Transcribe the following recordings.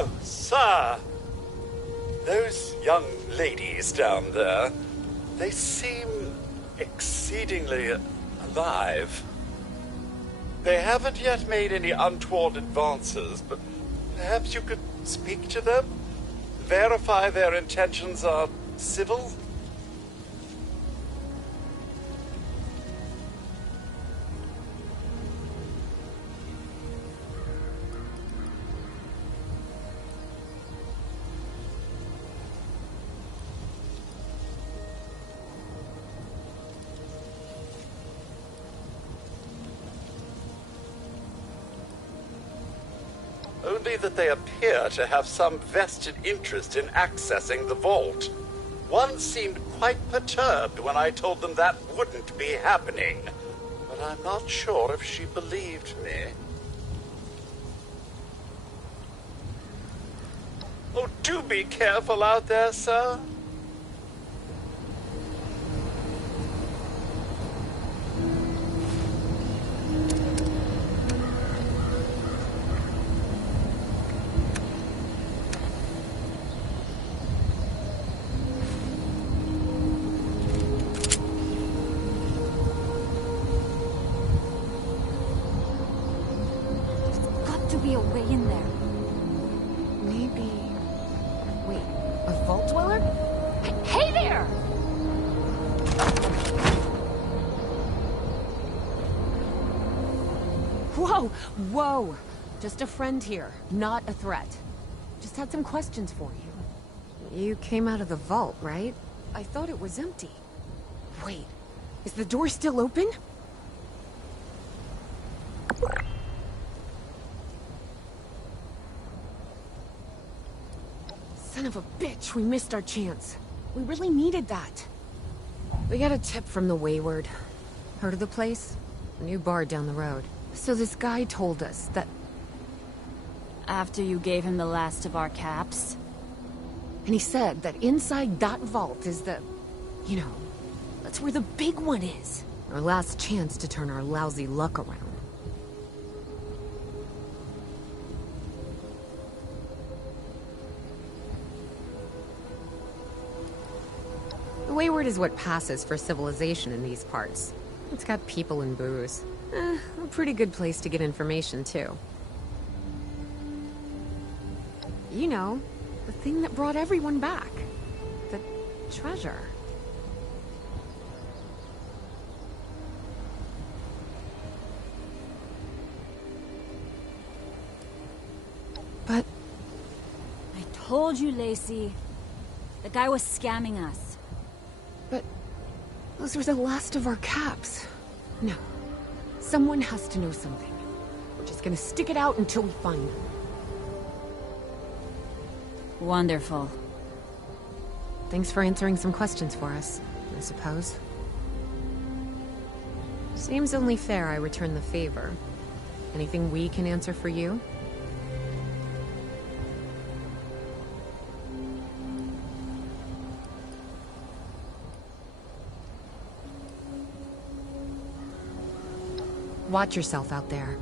Oh, sir. Those young ladies down there, they seem exceedingly alive. They haven't yet made any untoward advances, but perhaps you could speak to them? Verify their intentions are civil? Only that they appear to have some vested interest in accessing the vault. One seemed quite perturbed when I told them that wouldn't be happening, but I'm not sure if she believed me. Oh, do be careful out there, sir. Be a way in there. Maybe... Wait, a vault dweller? Hey there! Whoa! Whoa! Just a friend here, not a threat. Just had some questions for you. You came out of the vault, right? I thought it was empty. Wait, is the door still open? Son of a bitch, we missed our chance. We really needed that. We got a tip from the Wayward. Heard of the place? A new bar down the road. So this guy told us that... After you gave him the last of our caps? And he said that inside that vault is the... You know, that's where the big one is. Our last chance to turn our lousy luck around. The Wayward is what passes for civilization in these parts. It's got people and booze. A pretty good place to get information, too. You know, the thing that brought everyone back. The treasure. But... I told you, Lacey. The guy was scamming us. But those were the last of our caps. No. Someone has to know something. We're just gonna stick it out until we find them. Wonderful. Thanks for answering some questions for us, I suppose. Seems only fair I return the favor. Anything we can answer for you? Watch yourself out there.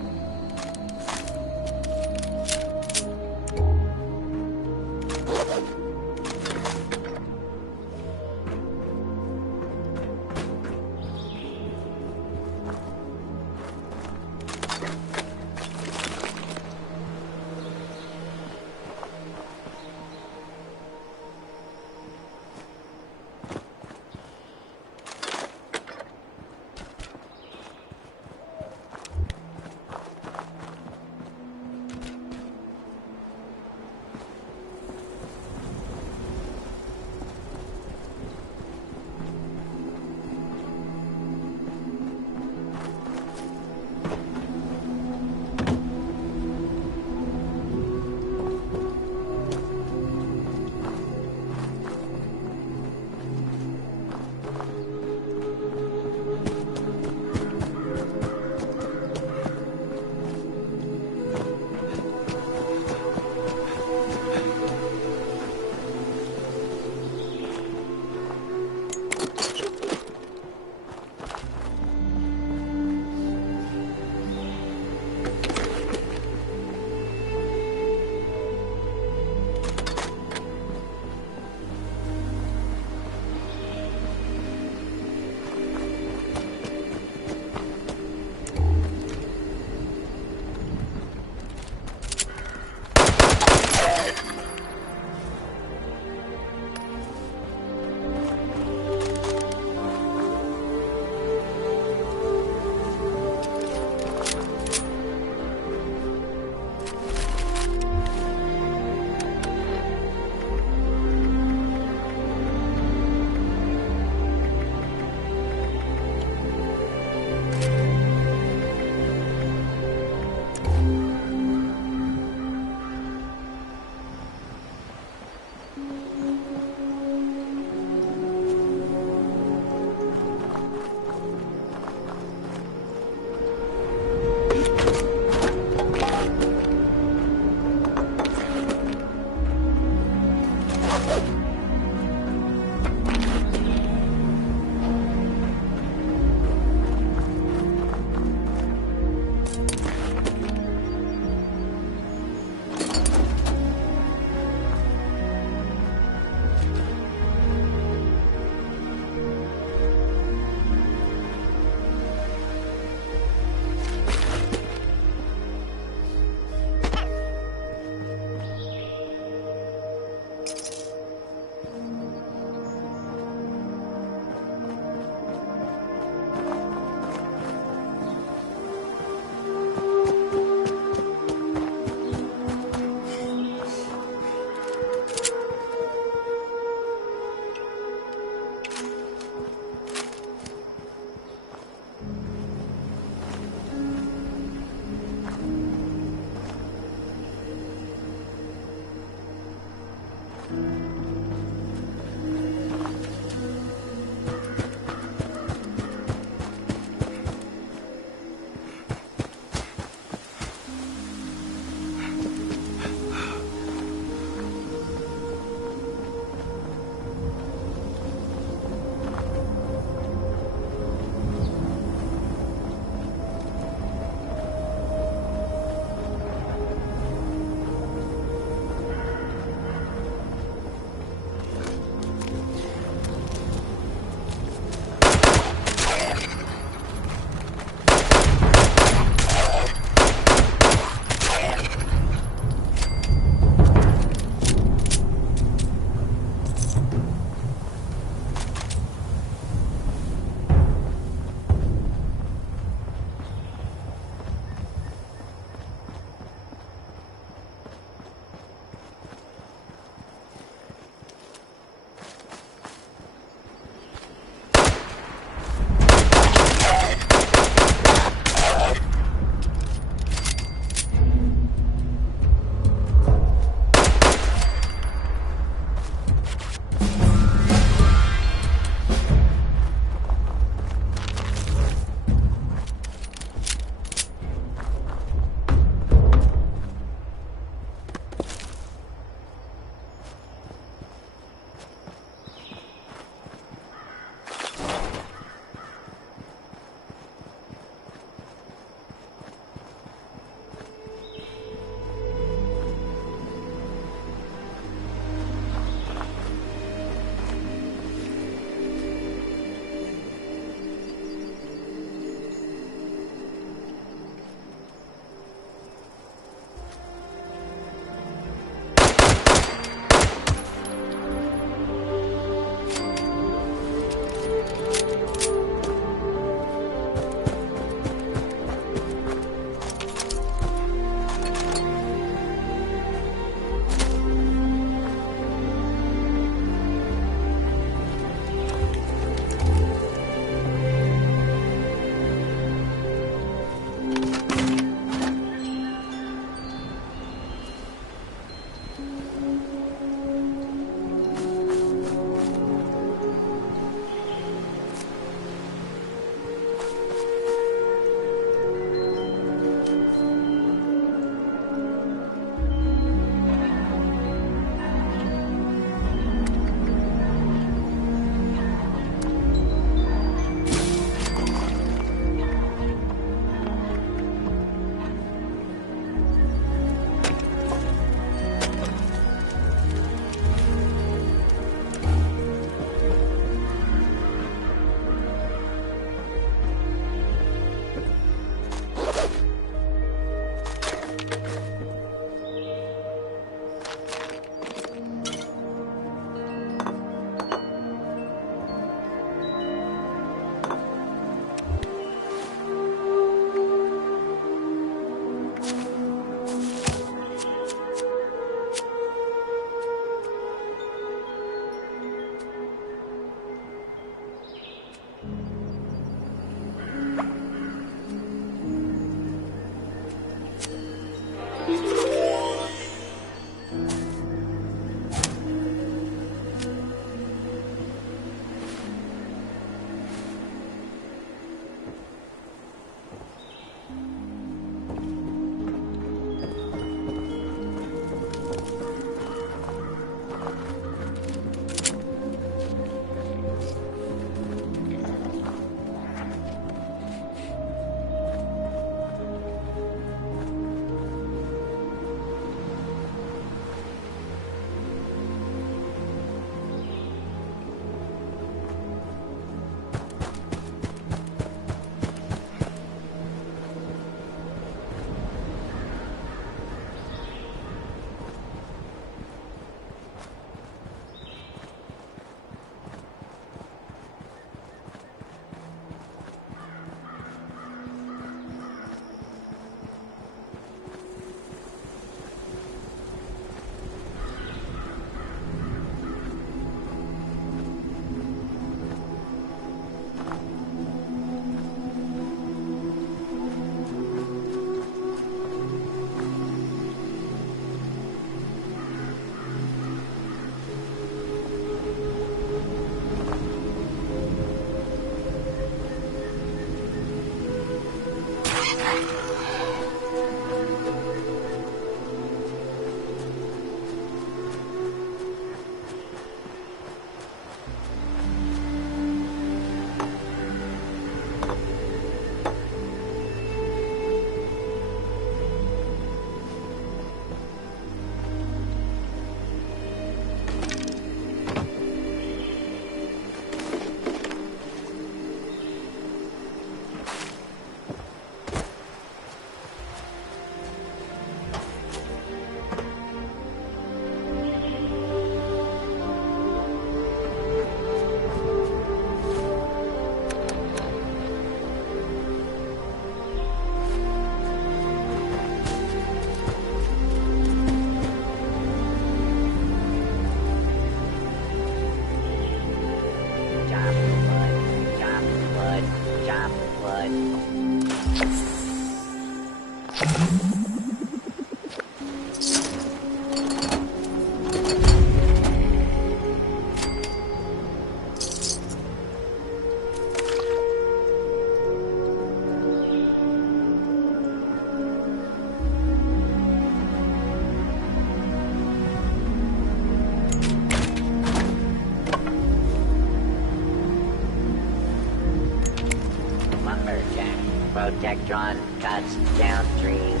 Protectron cuts down trees,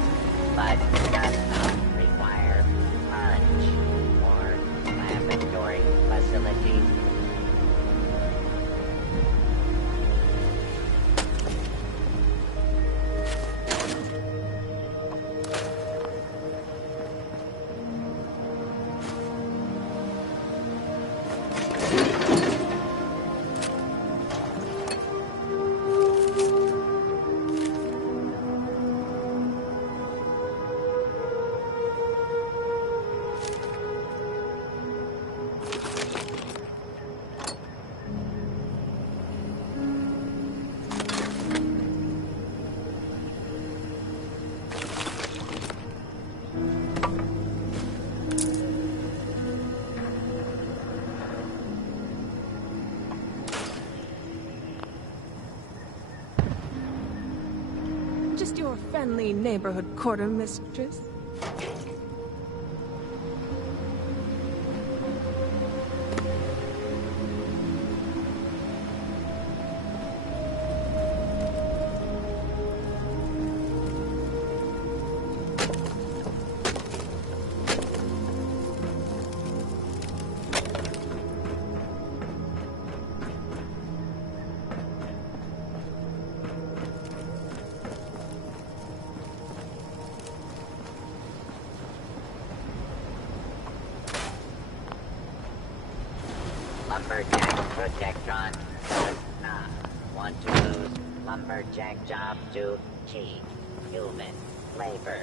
but does not require punch or laboratory facilities. Just your friendly neighborhood quarter mistress. Lumberjack Protectron does not want to lose lumberjack job to cheap human labor.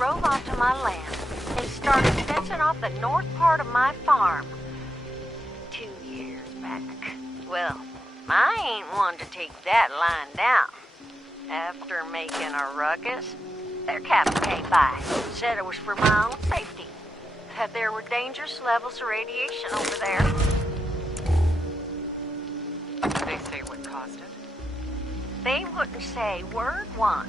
drove onto my land and started fencing off the north part of my farm. 2 years back. Well, I ain't one to take that line down. After making a ruckus, their captain came by, said it was for my own safety. that there were dangerous levels of radiation over there. Did they say what caused it? They wouldn't say word one.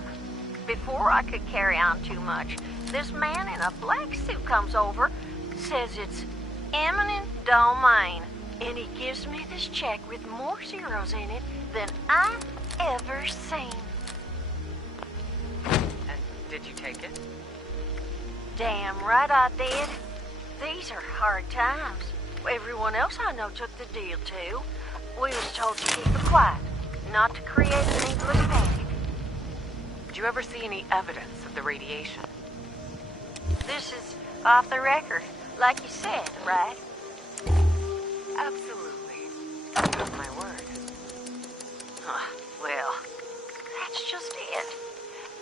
Before I could carry on too much, this man in a black suit comes over, says it's eminent domain, and he gives me this check with more zeros in it than I've ever seen. And did you take it? Damn right I did. These are hard times. Everyone else I know took the deal too. We was told to keep it quiet, not to create a needless panic. Did you ever see any evidence of the radiation? This is off the record, like you said, right? Absolutely. You have my word. Well, that's just it.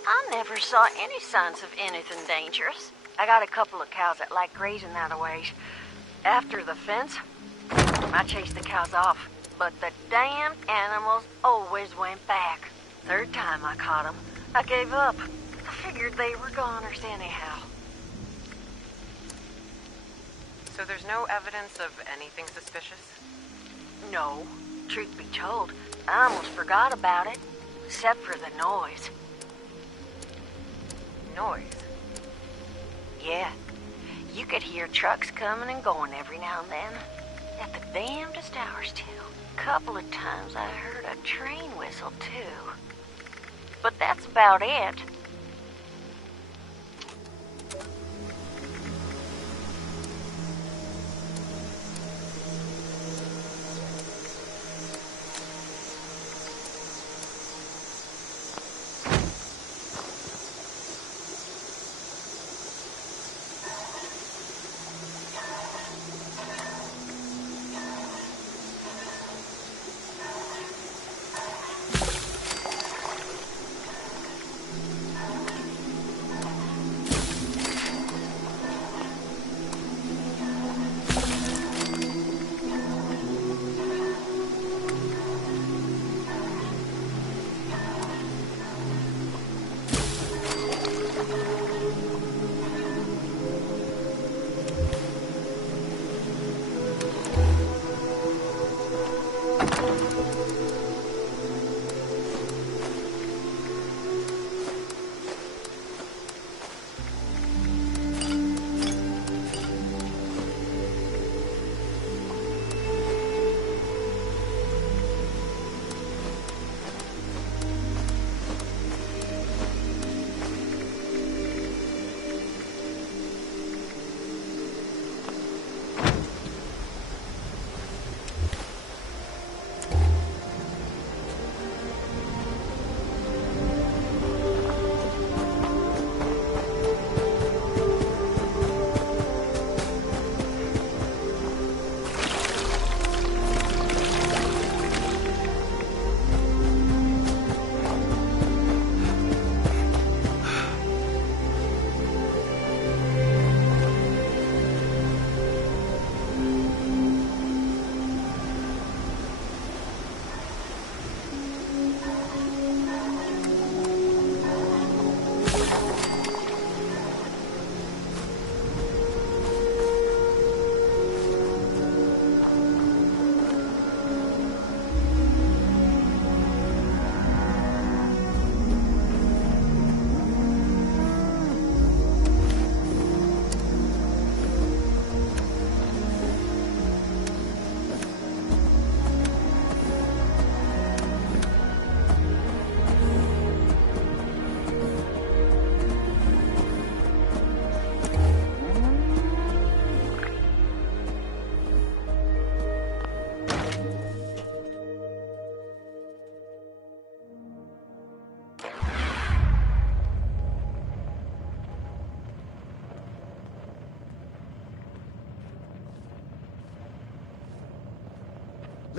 I never saw any signs of anything dangerous. I got a couple of cows that like grazing that a ways. After the fence, I chased the cows off, but the damn animals always went back. Third time I caught them, I gave up. I figured they were goners anyhow. So there's no evidence of anything suspicious? No, truth be told, I almost forgot about it, except for the noise. Noise? Yeah, you could hear trucks coming and going every now and then. At the damnedest hours, too. Couple of times I heard a train whistle, too. But that's about it.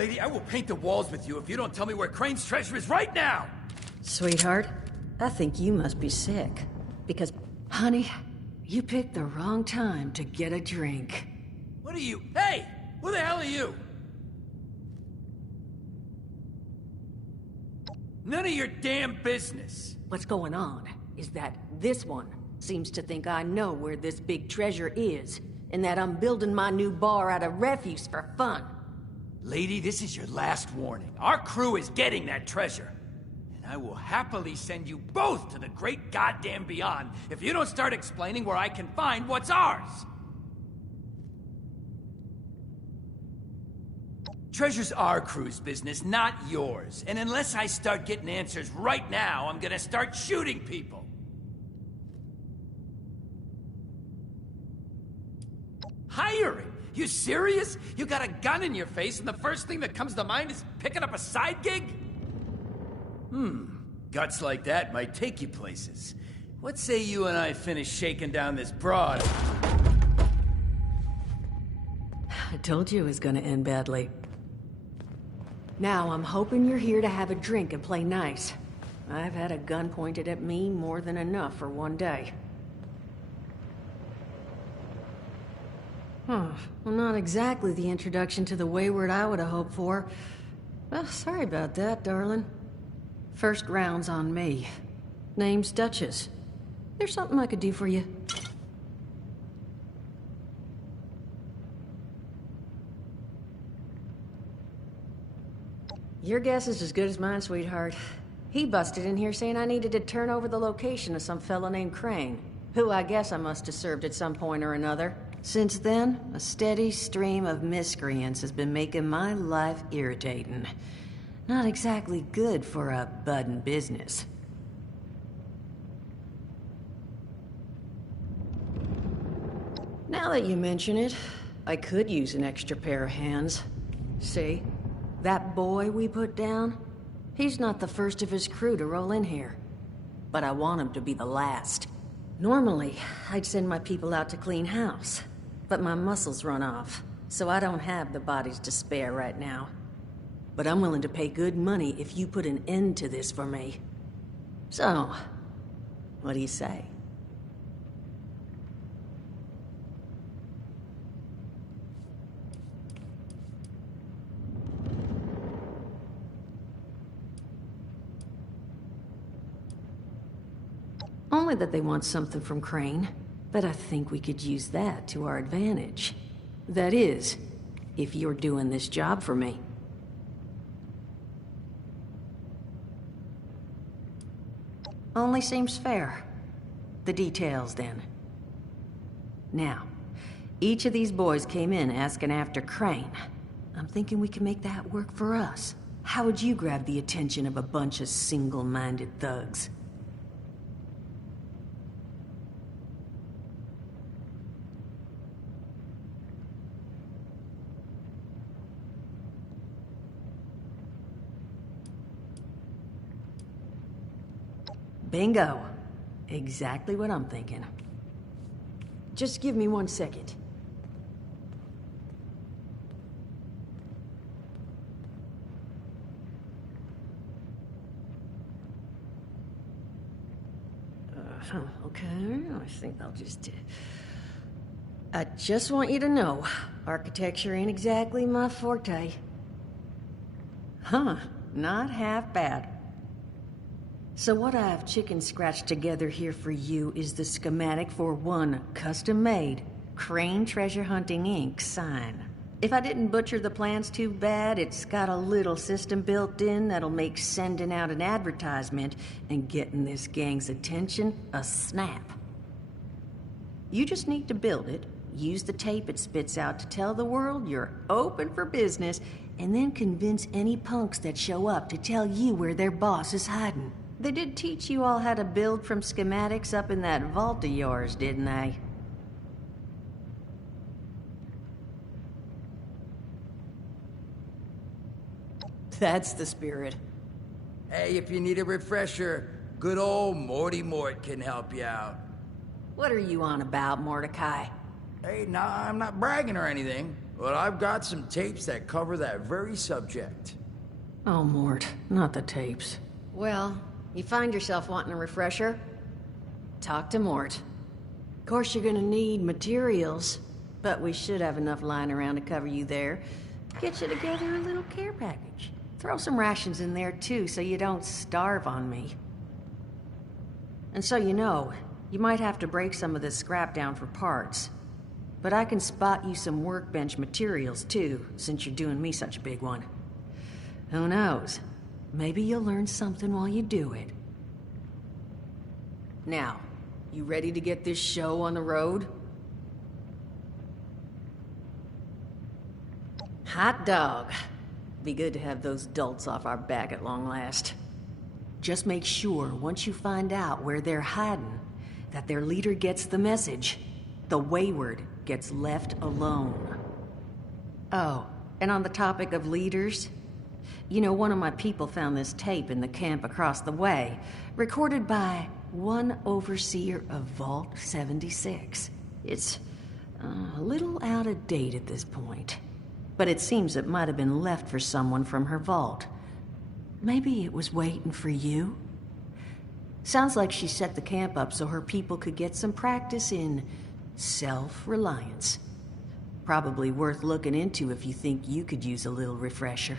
Lady, I will paint the walls with you if you don't tell me where Crane's treasure is right now! Sweetheart, I think you must be sick. Because, honey, you picked the wrong time to get a drink. What are you? Hey! Who the hell are you? None of your damn business! What's going on is that this one seems to think I know where this big treasure is, and that I'm building my new bar out of refuse for fun. Lady, this is your last warning. Our crew is getting that treasure. And I will happily send you both to the great goddamn beyond if you don't start explaining where I can find what's ours. Treasure's our crew's business, not yours. And unless I start getting answers right now, I'm gonna start shooting people. Hiring? You serious? You got a gun in your face and the first thing that comes to mind is picking up a side gig? Guts like that might take you places. What say you and I finish shaking down this broad? I told you it was gonna end badly. Now, I'm hoping you're here to have a drink and play nice. I've had a gun pointed at me more than enough for one day. Well, not exactly the introduction to the Wayward I would have hoped for. Well, sorry about that, darling. First round's on me. Name's Duchess. There's something I could do for you. Your guess is as good as mine, sweetheart. He busted in here saying I needed to turn over the location of some fella named Crane, who I guess I must have served at some point or another. Since then, a steady stream of miscreants has been making my life irritating. Not exactly good for a budding business. Now that you mention it, I could use an extra pair of hands. See? That boy we put down? He's not the first of his crew to roll in here. But I want him to be the last. Normally, I'd send my people out to clean house. But my muscles run off, so I don't have the bodies to spare right now. But I'm willing to pay good money if you put an end to this for me. So, what do you say? Only that they want something from Crane, but I think we could use that to our advantage. That is, if you're doing this job for me. Only seems fair. The details, then. Now, each of these boys came in asking after Crane. I'm thinking we can make that work for us. How would you grab the attention of a bunch of single-minded thugs? Bingo. Exactly what I'm thinking. Just give me 1 second. Okay, I think I'll just... I just want you to know, architecture ain't exactly my forte. Huh, not half bad. So what I've chicken-scratched together here for you is the schematic for one custom-made Crane Treasure Hunting Inc. sign. If I didn't butcher the plans too bad, it's got a little system built in that'll make sending out an advertisement and getting this gang's attention a snap. You just need to build it, use the tape it spits out to tell the world you're open for business, and then convince any punks that show up to tell you where their boss is hiding. They did teach you all how to build from schematics up in that vault of yours, didn't they? That's the spirit. Hey, if you need a refresher, good old Morty Mort can help you out. What are you on about, Mordecai? Hey, nah, I'm not bragging or anything, but I've got some tapes that cover that very subject. Oh, Mort, not the tapes. Well, you find yourself wanting a refresher? Talk to Mort. Of course, you're gonna need materials, but we should have enough lying around to cover you there. Get you together a little care package. Throw some rations in there, too, so you don't starve on me. And so you know, you might have to break some of this scrap down for parts. But I can spot you some workbench materials too, since you're doing me such a big one. Who knows? Maybe you'll learn something while you do it. Now, you ready to get this show on the road? Hot dog. Be good to have those dolts off our back at long last. Just make sure, once you find out where they're hiding, that their leader gets the message. The wayward gets left alone. Oh, and on the topic of leaders, you know, one of my people found this tape in the camp across the way, recorded by one overseer of Vault 76. It's a little out of date at this point, but it seems it might have been left for someone from her vault. Maybe it was waiting for you? Sounds like she set the camp up so her people could get some practice in self-reliance. Probably worth looking into if you think you could use a little refresher.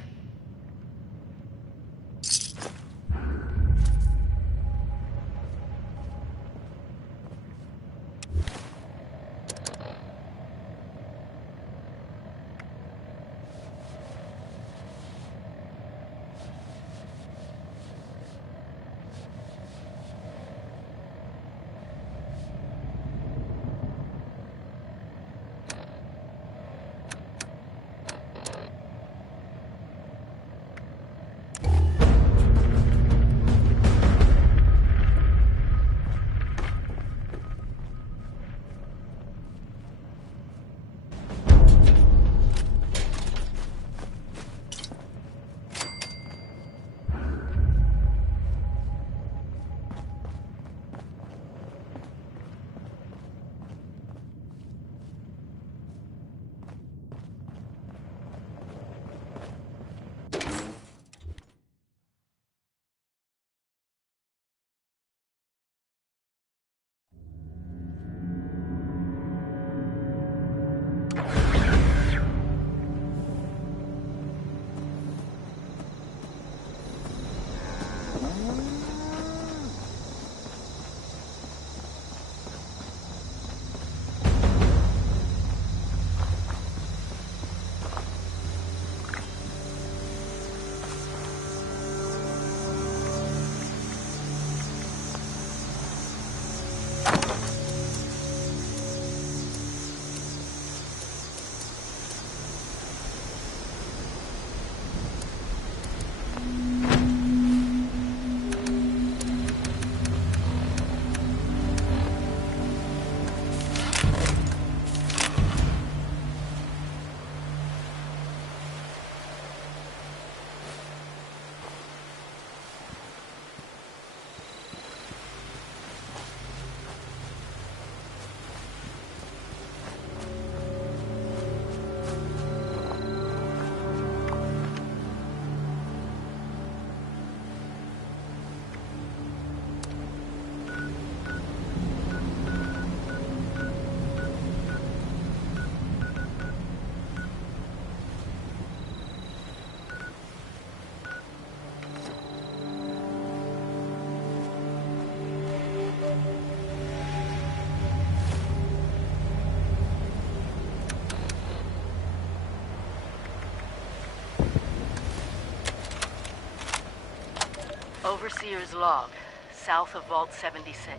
Overseer's log, south of Vault 76.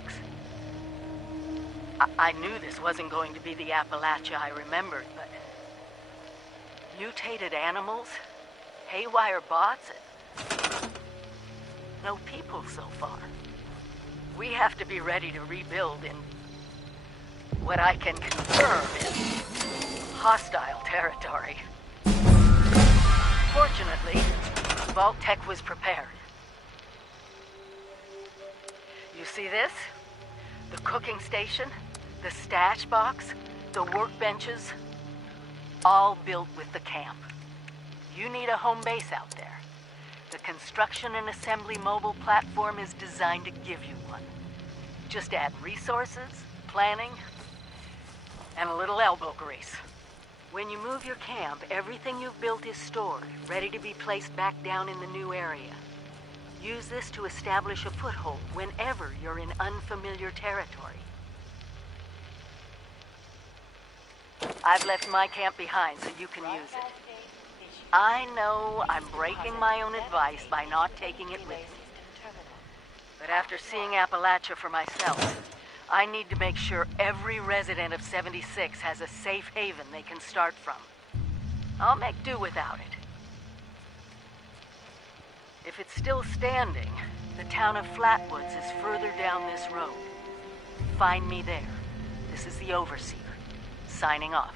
I knew this wasn't going to be the Appalachia I remembered, but... mutated animals, haywire bots, and... no people so far. We have to be ready to rebuild in... what I can confirm is... hostile territory. Fortunately, Vault Tech was prepared. You see this? The cooking station, the stash box, the workbenches, all built with the camp. You need a home base out there. The construction and assembly mobile platform is designed to give you one. Just add resources, planning, and a little elbow grease. When you move your camp, everything you've built is stored, ready to be placed back down in the new area. Use this to establish a foothold whenever you're in unfamiliar territory. I've left my camp behind so you can use it. I know I'm breaking my own advice by not taking it with me. But after seeing Appalachia for myself, I need to make sure every resident of 76 has a safe haven they can start from. I'll make do without it. If it's still standing, the town of Flatwoods is further down this road. Find me there. This is the Overseer, signing off.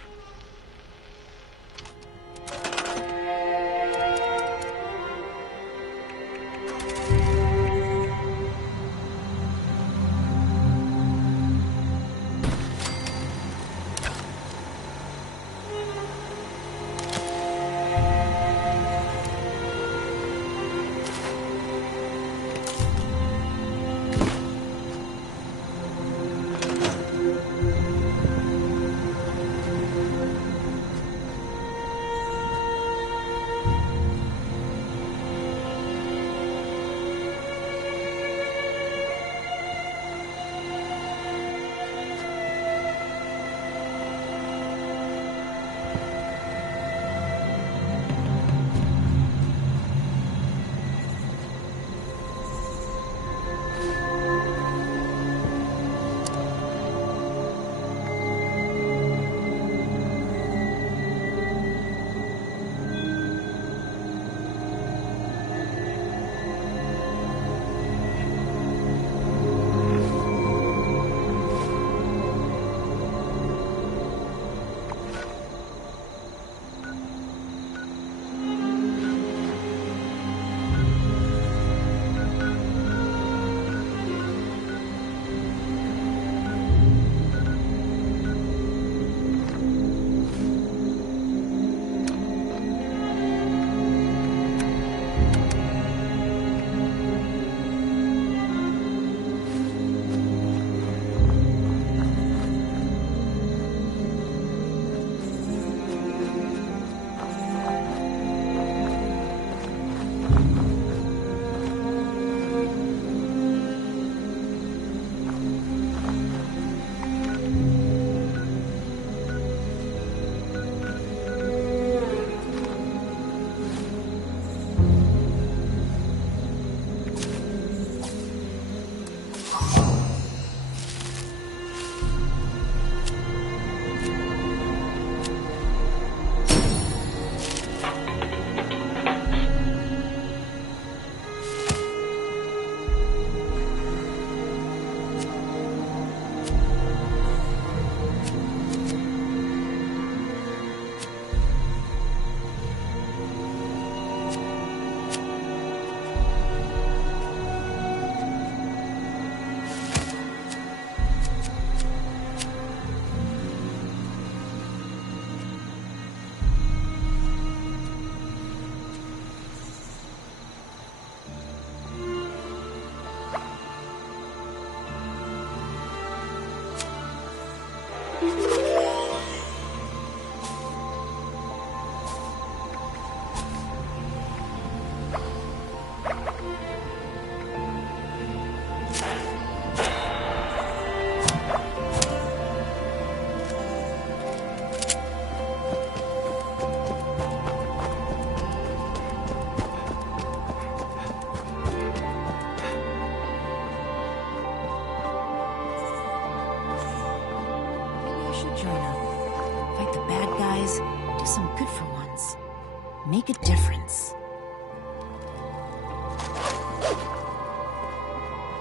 Make a difference.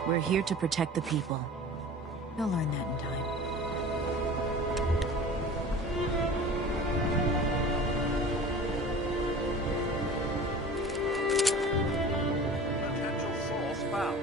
We're here to protect the people. You'll learn that in time. Potential source found.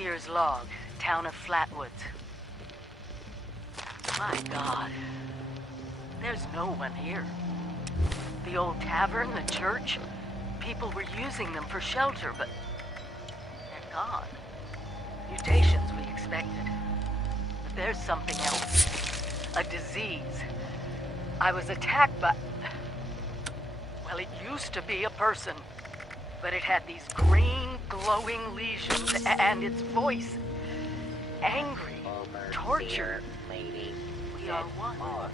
Overseer's log, town of Flatwoods. My God. There's no one here. The old tavern, the church, people were using them for shelter, but they're gone. Mutations we expected. But there's something else. A disease. I was attacked by... Well, it used to be a person. But it had these green, glowing lesions, and its voice... angry, tortured. Lady, We are one. more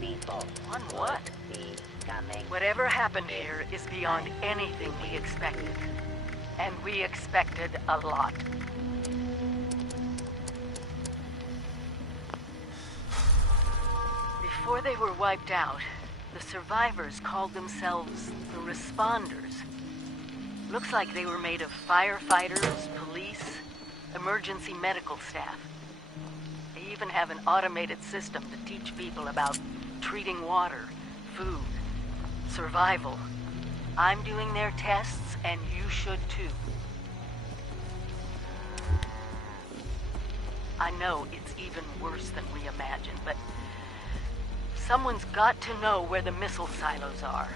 people. One what? Be coming. Whatever happened here is beyond anything we expected. And we expected a lot. Before they were wiped out, the survivors called themselves the Responders. Looks like they were made of firefighters, police, emergency medical staff. They even have an automated system to teach people about treating water, food, survival. I'm doing their tests, and you should too. I know it's even worse than we imagined, but someone's got to know where the missile silos are,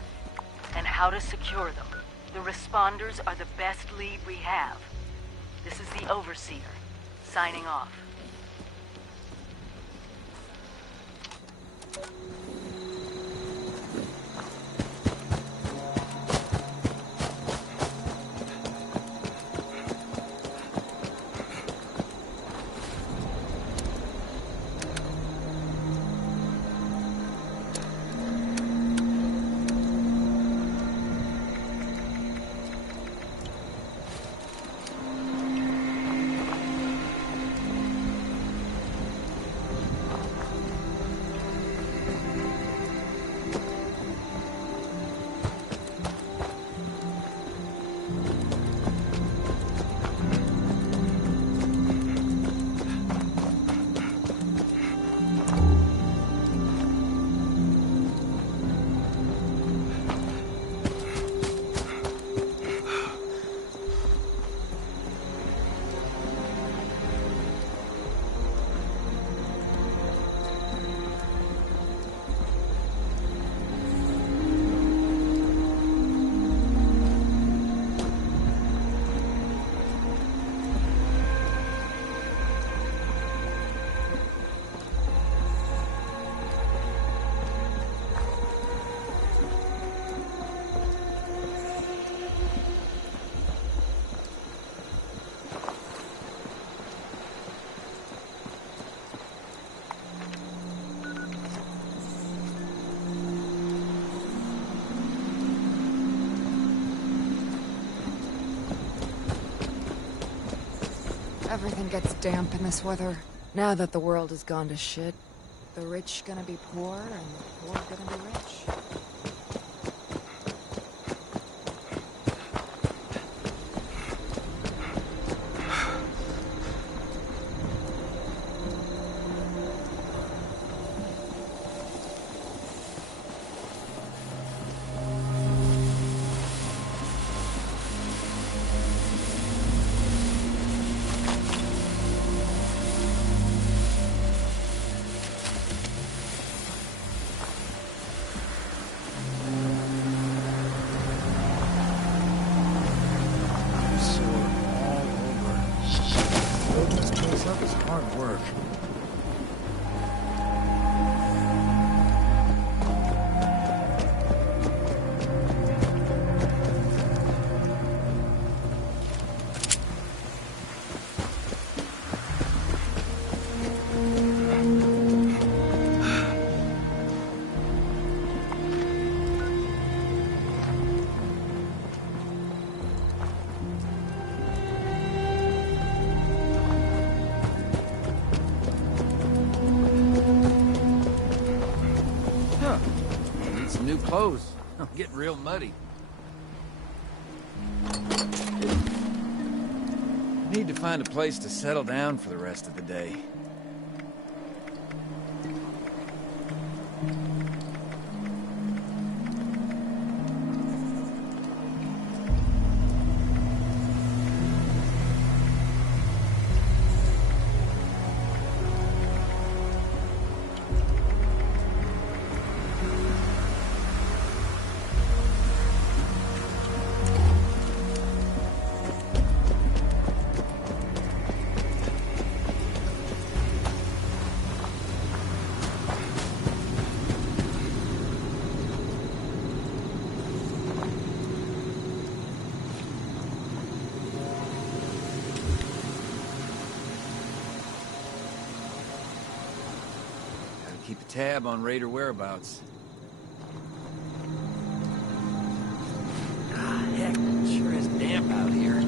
and how to secure them. The Responders are the best lead we have. This is the Overseer, signing off. Everything gets damp in this weather. Now that the world has gone to shit, the rich gonna be poor, and the poor gonna be rich. New clothes. I'm getting real muddy. Need to find a place to settle down for the rest of the day. Keep a tab on raider whereabouts. Ah, heck, sure is damp out here.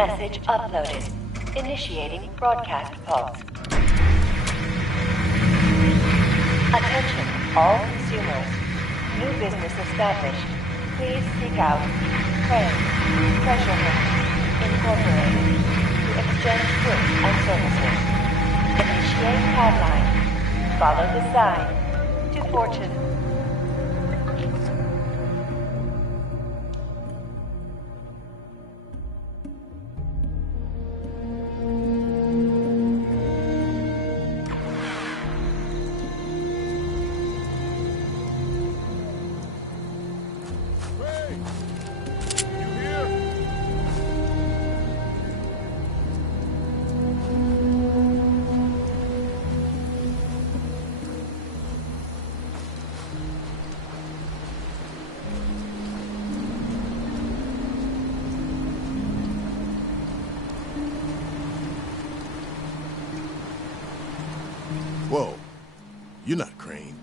Message uploaded. Initiating broadcast pulse. Attention, all consumers. New business established. Please seek out Crane Treasure Hunters Incorporated to exchange goods and services. Initiate timeline. Follow the sign to fortune. Whoa. You're not Crane.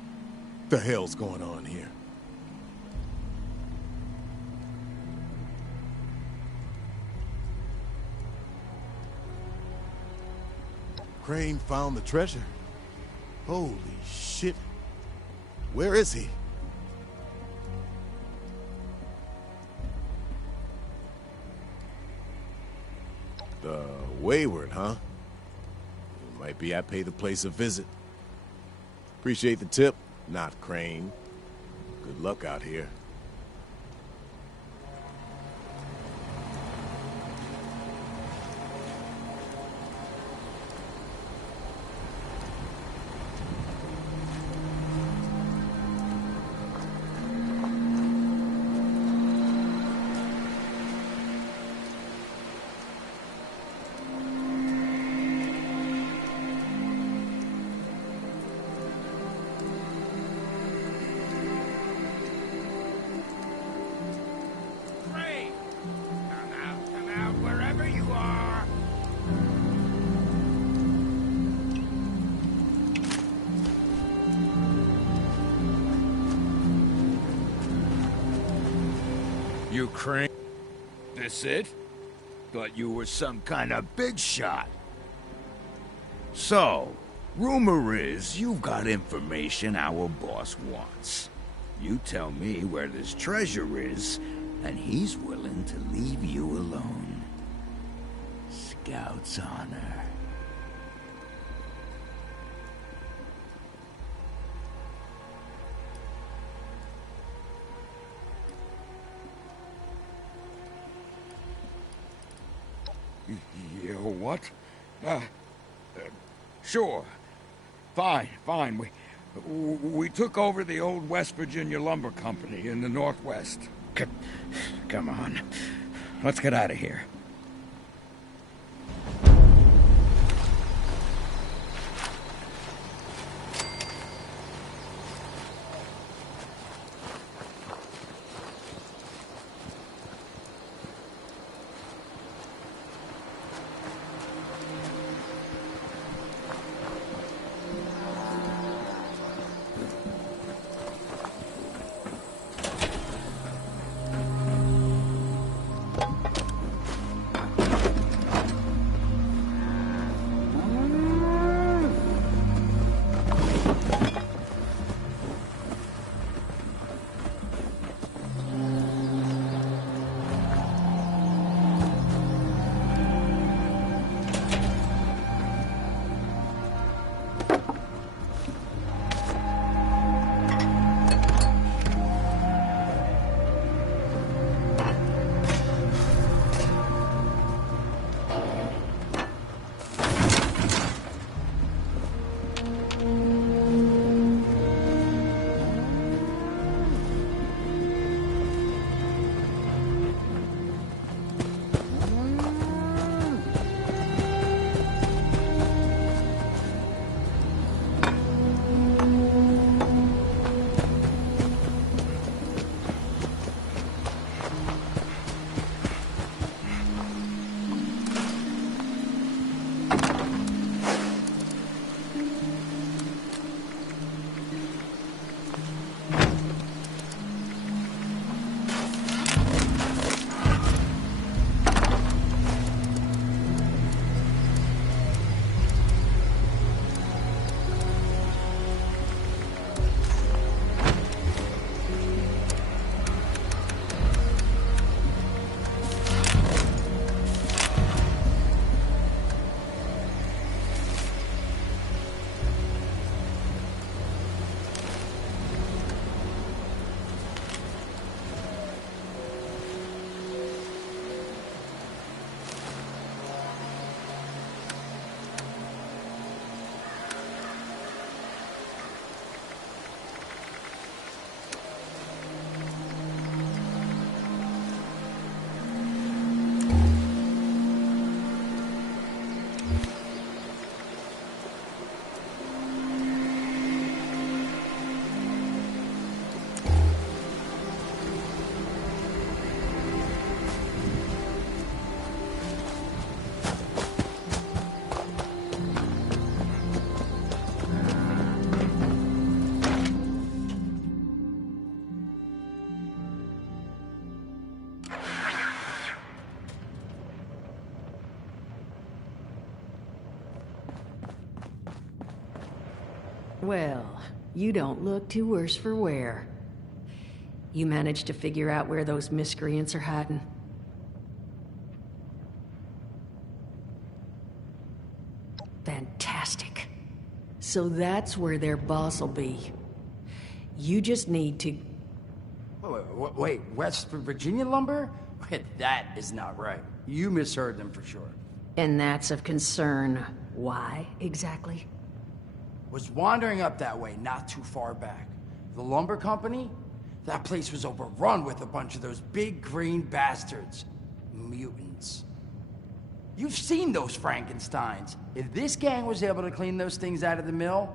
The hell's going on here? Crane found the treasure? Holy shit. Where is he? The Wayward, huh? Might be I pay the place a visit. Appreciate the tip, not Crane. Good luck out here. You Crane? This it? Thought you were some kind of big shot. So, rumor is you've got information our boss wants. You tell me where this treasure is, and he's willing to leave you alone. Scout's honor. What? Sure. Fine. We took over the old West Virginia Lumber Company in the Northwest. Come on. Let's get out of here. Well, you don't look too worse for wear. You managed to figure out where those miscreants are hiding? Fantastic. So that's where their boss will be. You just need to... Wait, West Virginia lumber? That is not right. You misheard them for sure. And that's of concern. Why, exactly? Was wandering up that way not too far back. The lumber company? That place was overrun with a bunch of those big green bastards. Mutants. You've seen those Frankensteins. If this gang was able to clean those things out of the mill,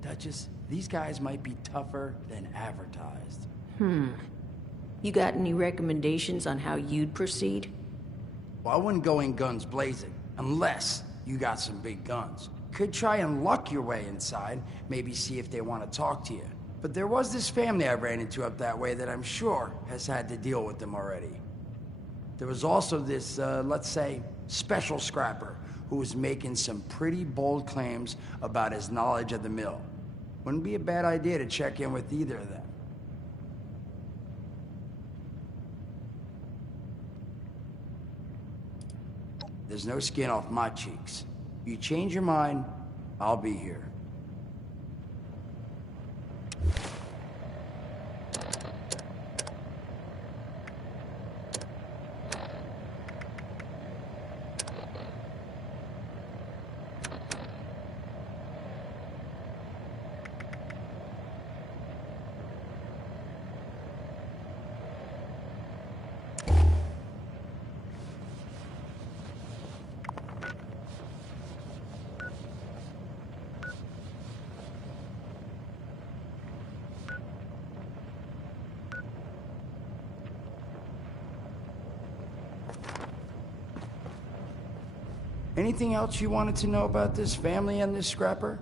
Duchess, these guys might be tougher than advertised. You got any recommendations on how you'd proceed? Well, I wouldn't go in guns blazing, unless you got some big guns. Could try and luck your way inside, maybe see if they want to talk to you. But there was this family I ran into up that way that I'm sure has had to deal with them already. There was also this, let's say, special scrapper who was making some pretty bold claims about his knowledge of the mill. Wouldn't be a bad idea to check in with either of them. There's no skin off my cheeks. You change your mind, I'll be here. Anything else you wanted to know about this family and this scrapper?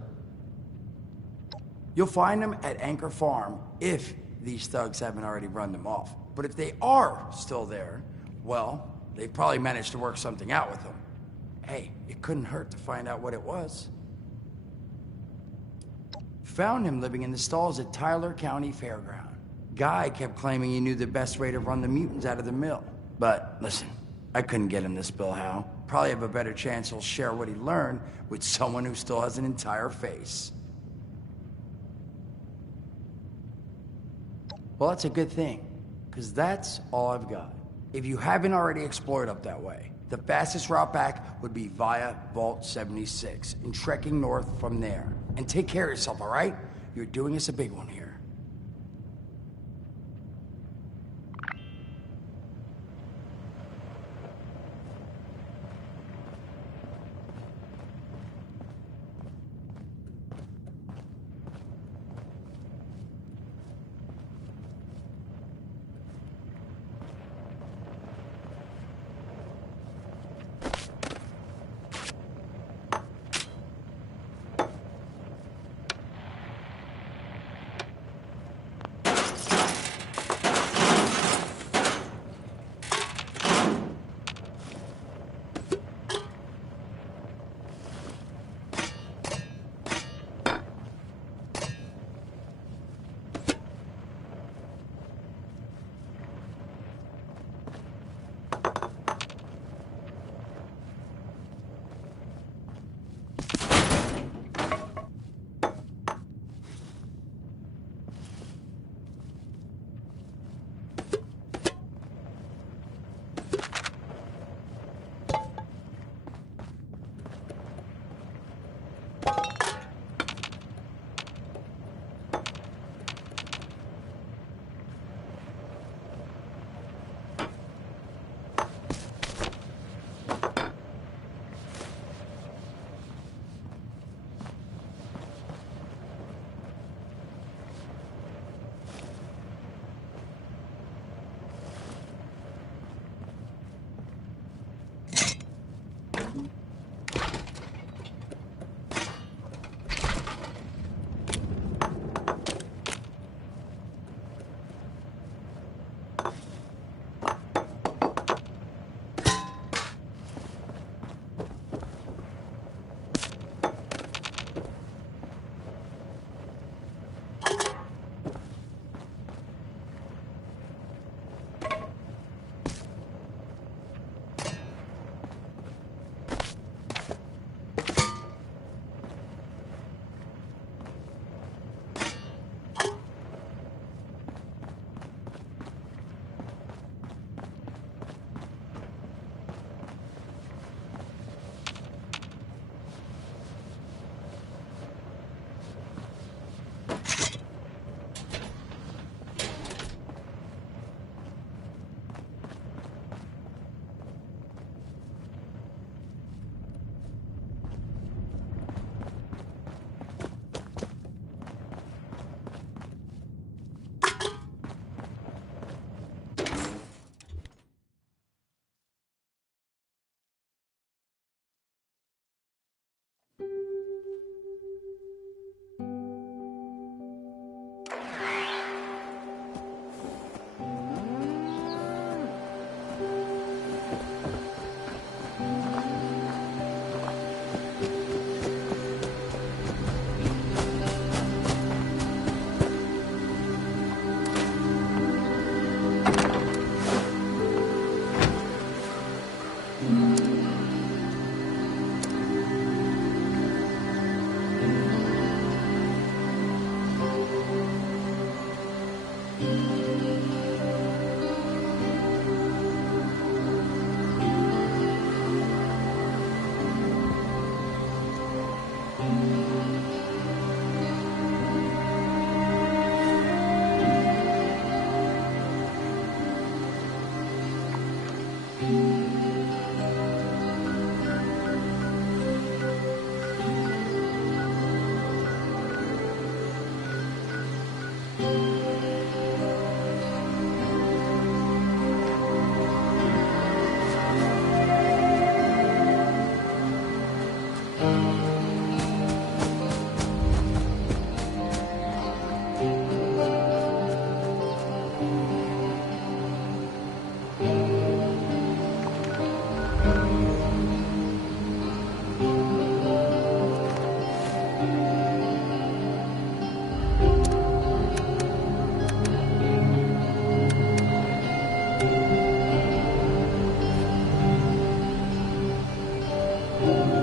You'll find them at Anchor Farm, if these thugs haven't already run them off. But if they are still there, well, they probably managed to work something out with them. Hey, it couldn't hurt to find out what it was. Found him living in the stalls at Tyler County Fairground. Guy kept claiming he knew the best way to run the mutants out of the mill. But listen, I couldn't get him to spill how. Probably have a better chance he'll share what he learned with someone who still has an entire face. Well, that's a good thing, because that's all I've got. If you haven't already explored up that way, the fastest route back would be via Vault 76 and trekking north from there. And take care of yourself, all right? You're doing us a big one here.